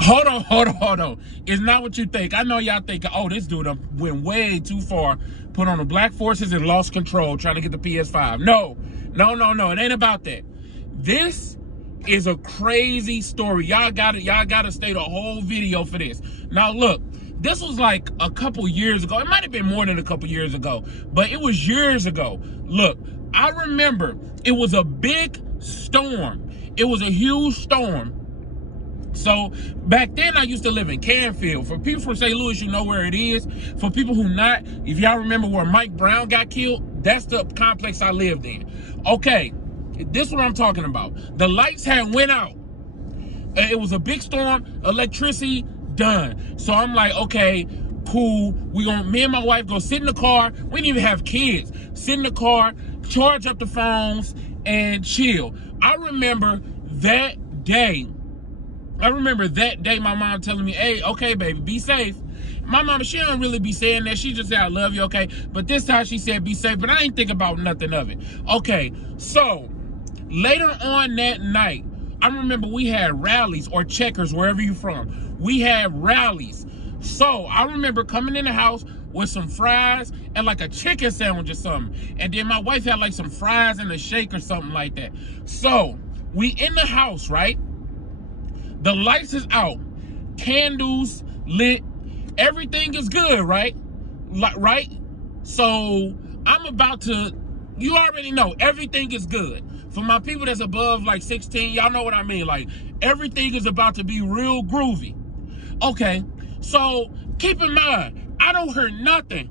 Hold on. It's not what you think. I know y'all think, oh, this dude went way too far, put on the black forces and lost control trying to get the PS5. No. It ain't about that. This is a crazy story. Y'all gotta stay the whole video for this. Now look, this was like a couple years ago. It might have been more than a couple years ago, but it was years ago. Look, I remember it was a big storm. It was a huge storm. So back then I used to live in Canfield. For people from St. Louis, you know where it is. For people who not, if y'all remember where Mike Brown got killed, that's the complex I lived in. Okay, this is what I'm talking about. The lights had went out. It was a big storm, electricity done. So I'm like, okay, cool. Me and my wife go sit in the car. We didn't even have kids. Sit in the car, charge up the phones, and chill. I remember that day my mom telling me, hey, okay, baby, be safe. My mama, she don't really be saying that. She just said, I love you, okay? But this time she said, be safe, but I ain't think about nothing of it. Okay, so later on that night, I remember we had rallies or checkers, wherever you from. We had rallies. So I remember coming in the house with some fries and like a chicken sandwich or something. And then my wife had like some fries and a shake or something like that. So we in the house, right? The lights is out, candles lit, everything is good, right? Right? So I'm about to, you already know, everything is good. For my people that's above like 16, y'all know what I mean. Like, everything is about to be real groovy. Okay, so keep in mind, I don't hear nothing.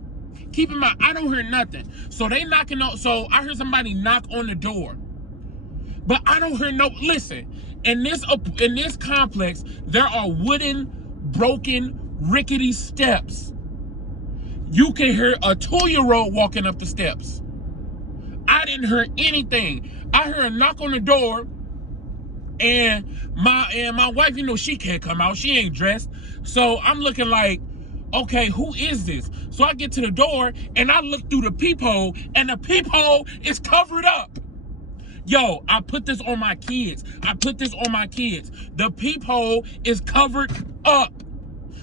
Keep in mind, I don't hear nothing. So they knocking on, so I heard somebody knock on the door. But I don't hear no, listen, in this complex, there are wooden, broken, rickety steps. You can hear a 2-year-old walking up the steps. I didn't hear anything. I heard a knock on the door, and my wife, you know, she can't come out. She ain't dressed. So I'm looking like, okay, who is this? So I get to the door, and I look through the peephole, and the peephole is covered up. Yo, I put this on my kids. The peephole is covered up.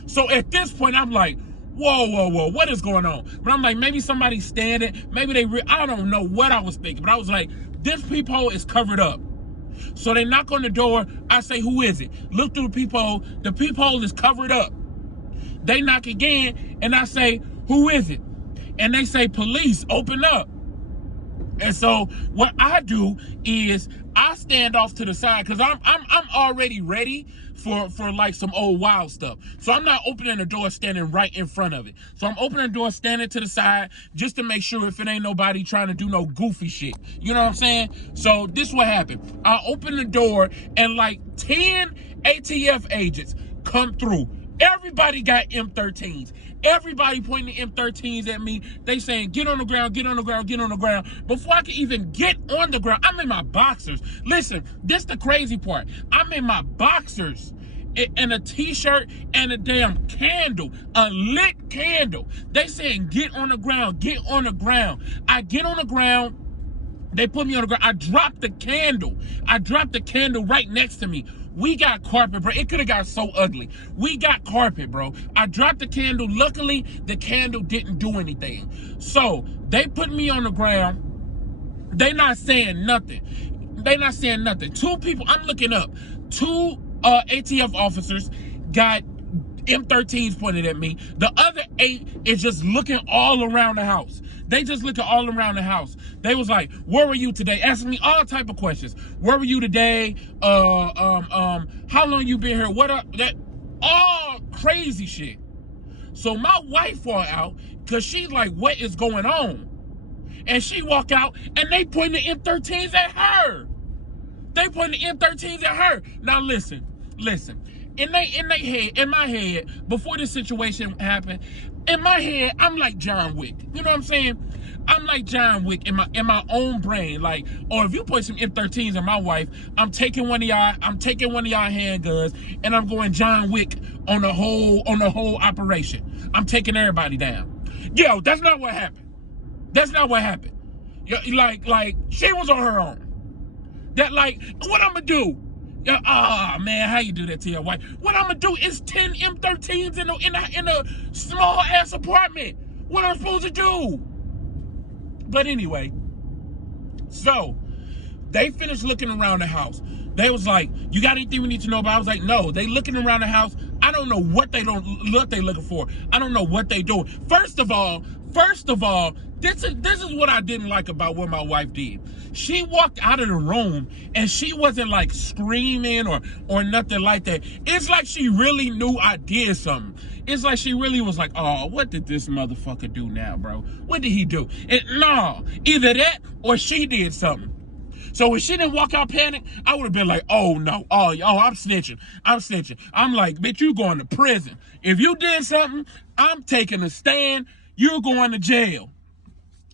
So at this point, I'm like, whoa, what is going on? But I'm like, maybe somebody's standing. Maybe I don't know what I was thinking. But I was like, this peephole is covered up. So they knock on the door. I say, who is it? Look through the peephole. The peephole is covered up. They knock again, and I say, who is it? And they say, police, open up. And so what I do is I stand off to the side because I'm already ready for like some old wild stuff. So I'm not opening the door standing right in front of it. So I'm opening the door standing to the side just to make sure if it ain't nobody trying to do no goofy shit. You know what I'm saying? So this is what happened. I open the door and like 10 ATF agents come through. Everybody got M13s. Everybody pointing the M13s at me. They saying, get on the ground, get on the ground, get on the ground. Before I can even get on the ground, I'm in my boxers. Listen, this the crazy part. I'm in my boxers and a t-shirt and a damn candle, a lit candle. They saying, get on the ground, get on the ground. I get on the ground. They put me on the ground. I dropped the candle. Right next to me. We got carpet, bro. It could have got so ugly. We got carpet, bro. I dropped the candle. Luckily, the candle didn't do anything. So they put me on the ground. They not saying nothing. Two people, I'm looking up. Two ATF officers got M13s pointed at me. The other 8 is just looking all around the house. They just looking all around the house. They was like, where were you today? Asking me all type of questions. Where were you today? How long you been here? What up? That all crazy shit. So my wife walked out because she's like, what is going on? And she walked out and they pointing the M13s at her. Now listen. In my head, before this situation happened, in my head, I'm like John Wick. You know what I'm saying? I'm like John Wick in my own brain. Like, or if you put some M13s in my wife, I'm taking one of y'all handguns, and I'm going John Wick on the whole operation. I'm taking everybody down. Yo, that's not what happened. Like she was on her own. That like, what I'm gonna do? Yeah, man, how you do that to your wife? What I'm gonna do is 10 M13s in a small ass apartment. What I'm supposed to do? But anyway, so they finished looking around the house. They was like, "You got anything we need to know about?" I was like, "No." They looking around the house. I don't know what they looking for. I don't know what they doing. First of all, this is what I didn't like about what my wife did. She walked out of the room and she wasn't like screaming or nothing like that. It's like she really knew I did something. It's like she really was like, "Oh, what did this motherfucker do now, bro? What did he do?" And no, either that or she did something. So when she didn't walk out panic, I would have been like, "Oh no, I'm snitching. I'm like, bitch, you going to prison. If you did something, I'm taking a stand. You're going to jail."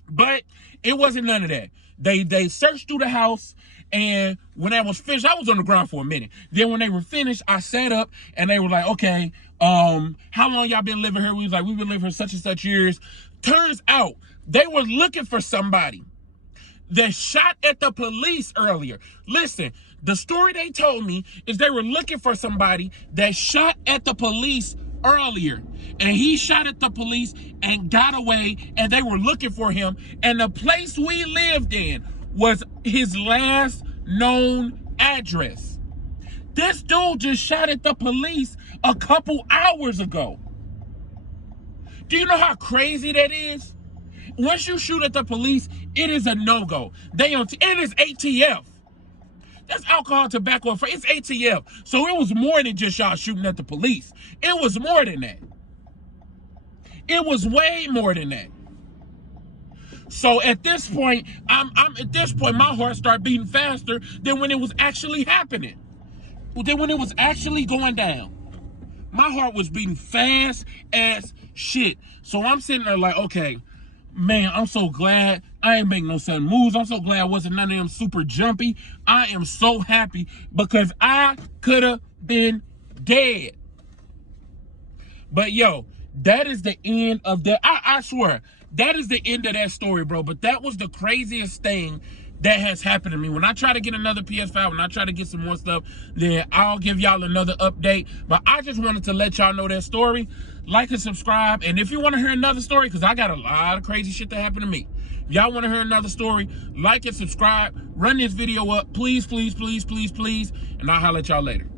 But it wasn't none of that. They searched through the house, and when that was finished, I was on the ground for a minute. Then when they were finished, I sat up, and they were like, "Okay, how long y'all been living here?" We was like, "We've been living here such and such years." Turns out they were looking for somebody that shot at the police earlier. Listen, the story they told me is they were looking for somebody that shot at the police earlier. And he shot at the police and got away, and they were looking for him. And the place we lived in was his last known address. This dude just shot at the police a couple hours ago. Do you know how crazy that is? Once you shoot at the police, it is a no-go. It is ATF. That's alcohol, tobacco, it's ATF. So it was more than just y'all shooting at the police. It was more than that. It was way more than that. So at this point, my heart started beating faster than when it was actually happening. Than when it was actually going down. My heart was beating fast as shit. So I'm sitting there like, okay, man, I'm so glad I ain't making no sudden moves. I'm so glad I wasn't none of them super jumpy. I am so happy because I could have been dead. But yo, that is the end of that. I swear, that is the end of that story, bro. But that was the craziest thing that has happened to me. When I try to get another PS5, when I try to get some more stuff, then I'll give y'all another update. But I just wanted to let y'all know that story. Like and subscribe. And if you want to hear another story, because I got a lot of crazy shit that happened to me. If y'all want to hear another story, like and subscribe. Run this video up. Please, please, please, please, please. And I'll holler at y'all later.